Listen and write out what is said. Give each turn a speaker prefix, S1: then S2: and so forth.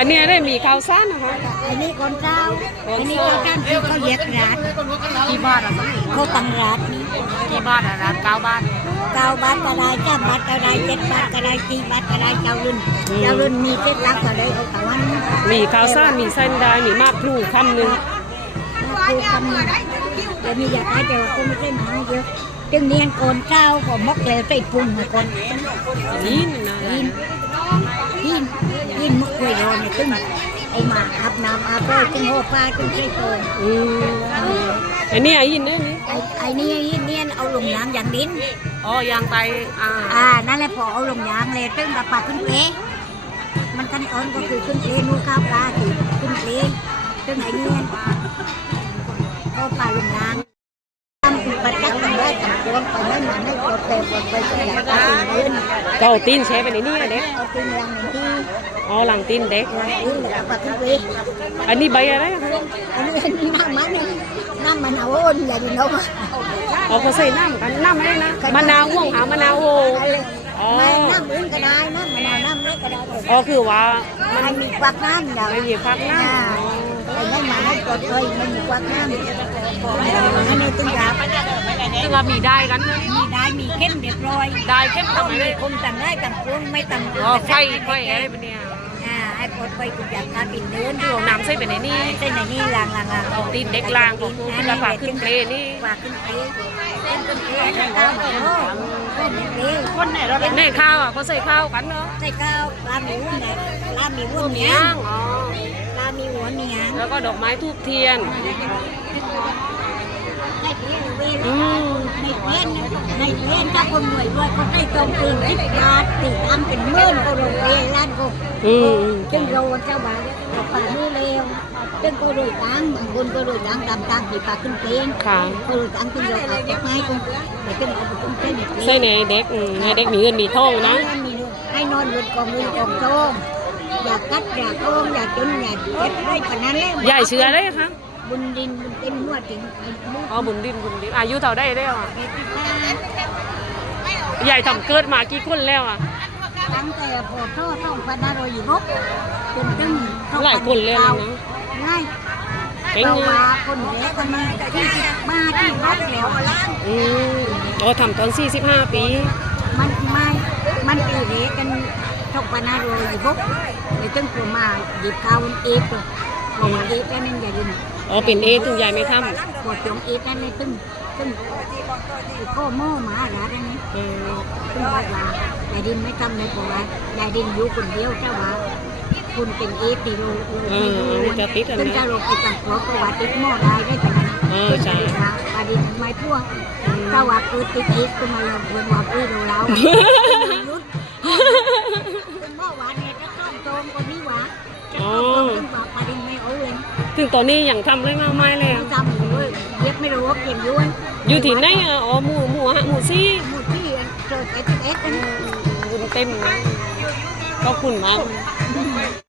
S1: อันเนี้ยได้มีข้าวสารนะคะ
S2: อันนี้คนเจ้าอันนี้ก็การที่เขาแยกร้าน
S3: กี่บาทอะครับ
S2: เขาตั้งร้านนี้
S3: กี่บาทอะร้านเก้าบาท
S2: เก้าบาทก็ได้เจ้าบาทก็ได้เจ็ดบาทก็ได้สี่บาทก็ได้เจ้ารุ่นเจ้ารุ่นมีเคล็ดลับก็ได้เอาตะวัน
S1: มีข้าวสารมีเส้นได้มีมากพลูคำหนึ่ง
S2: คือทำเดี๋ยวมีอยากให้เดี๋ยวกูไม่ใช่หมาเยอะจึงเนียนคนเจ้าก็มกแล้วใส่พุงมาคน
S1: นี่นะ
S2: ยินยินยินมุกคุยโดนเนี่ยตึ้งไอหมาอาบน้ำอาบโรยตึ้งโหปลาตึ้งใส่โตน
S1: อืมอันนี้ยินได้นี่
S2: ไอไอนี่ยินเนียนเอาลงน้ำอย่างดิน
S3: อ๋อยางไตอ่า
S2: อ่านั่นแหละพอเอาลงยางเลยตึ้งกับปลาขึ้นเปลมันขั้นตอนก็คือขึ้นเปลนู่นข้าวปลาถือขึ้นเปลตึ้งไอ้เนี่ยก็ปลาลงยางทำอุป จักรกันได้ต่างตัวไปไม่มาให้กดแต่กดไปก็อยากได้เงิน
S1: ก็เอาตีนแช่ไปในนี่เด็ก
S2: เอาเป็นรังหนึ่งที่
S1: อ๋อหลังตีนเด็ก
S2: รังอื่นแล้วปลาขึ้นเปล
S1: อันนี้ใบอะไรอะคะ
S2: อันนี้อันนี้น้ำมันนี่น้ำมันเอาอ้นอย่าดินเอามา
S1: อ๋อเขาใส่น้ำกันน้ำอะไรนะมะนาวม่วงหามะนาวโออ๋อ
S2: ไม่น้ำอื่นก็ได้น้ำมันเอาน้ำเล็กก็ได้
S1: อ๋อคือว่า
S2: มันมีควักน้ำเดี๋ยว
S1: ไม่มีฟักน้
S2: อ่าไอ้ไม่มาให้กดเลยมันมีควักน้ำอันนี้ตึงรับ
S3: ซึ่งว่ามีได้กัน
S2: มีได้มีเข้มเรียบร้อย
S3: ได้เข้ม
S2: ต้
S3: ทำ
S2: อง
S3: ไม
S2: มี
S3: ได้
S2: คมต่างได้ต่างพวงไม่ต่าง
S3: อ๋อไฟไฟอะไรเป็นเนี่ย
S2: อ่าให้กดไปทุกอย่างการปิดเดิน
S3: คือเอาน้ำใส่ไปในนี่
S2: เส้นไหนนี่ลางลางลาง
S3: เอาตีนเด็กลางของคุณราคาขึ้นเพลนี่
S2: ฝากขึ้นเปรี้เส้นขึ้นเปรี้ให้ตามโอ้เส้นเปรี้
S3: คนไหนเราในข้าวอะเขาใส่ข้าวกันเนาะ
S2: ใส่ข้าวปลาหมูเนี่ยปลาหมีหัวเมี
S3: เมี
S2: ย
S3: ย
S2: ง
S3: งอ๋อ
S2: ปลาหมีหัวเมียงำ
S1: แล้วก็ดอกไม้ทูบเทียน
S2: ให้เปรี้ยวเวล
S1: อืม
S2: ในเปรี้ยนถ้าคนหน่วยด้วยเขาได้ตรงอื่นสิบบาทสี่อันเป็นหมื่นก็โรงเรียนล้านก็
S1: อืม
S2: จึงโลเจ้าบ่าวกับป่านี่เร็วจึงก็โดยตังบางคนก็โดยตังตามตังที่ปลาขึ้นเป็น
S1: ค่ะ
S2: ก็โดยตังจึงเราเอาไปให้คนแต่จึงเอาไปต้มเส้น
S1: ใส่ในเด็กให้เด็กมีเงินมีทองนะ
S2: ให้นอนบนกองเงินกองทองอย่ากัดอย่าโกงอย่าจนอย่าเจ็บได้ขนาดนั้นแล้ว
S1: ใหญ่เชื้อได้คะ
S2: บุญดินบุญเต็มหัวถึงไอ้ลูก
S1: อ๋อบุญดินบุญดินอายุเท่าได้ได้อะ
S2: เด็กที่บ้าน
S1: ใหญ่ทำเกิดมากี่คนแล้วอะ
S2: ตั้งแต่พอท่อต้องพันห้าร้อยยี่สิบหกจนถึง
S1: หลายคนเลยนะ
S2: ง่าย
S1: เก่ง
S2: เรา
S1: นะ
S2: ว่าคนเล็กคนมาที่สิบมาที่วัดเดียว
S1: อืมอ๋อทำตอน45ปี
S2: มันไม่มันปีเล็กกันทกพันห้าร้อยยี่สิบหกเดี๋ยวถึงผมมาหยิบข้าวเอฟเลยบอกว่าเอฟแล้วนั่นอย่าลืม
S1: อ๋อเป็นเอถึงใหญ่ไม่ท
S2: กดจงเอฟนั่นเลยตึ้งตึ้งก็โม่หมาหลานอันนี้ำ
S1: อืม
S2: ตึ้งว่าว่ายายดินไม่ทำเลยบอกว่ายายดินอยู่คนเดียวเจ้าว่าคุณเป็นเอฟตีโลโล
S1: เอ
S2: ไม่
S1: อ
S2: รู้
S1: อันนี้จะติดอัน
S2: ตึ้ง
S1: นี้
S2: จะลงไปตังหัวก็ว่าติดหม้อได้ได้ขนาดนั้น
S1: เออใช่
S2: ปาดินไม่พวกถ้าว่าเกิดติดเอฟก็มาลองเพื่อนว่าพี่เราเถึ
S1: งตอนนี้ยังทำเลยมากไม่เลยอะ
S2: จำอยู่เลยเย็บไม่รู้ว่าเก่งย้วน
S1: อยู่ที่ไหนอะอ๋อหมู่หมู่ฮะหมู่ซี่
S2: หมดที่เจอเอสเอสกัน
S1: บุญเต็มนะขอบคุณมาก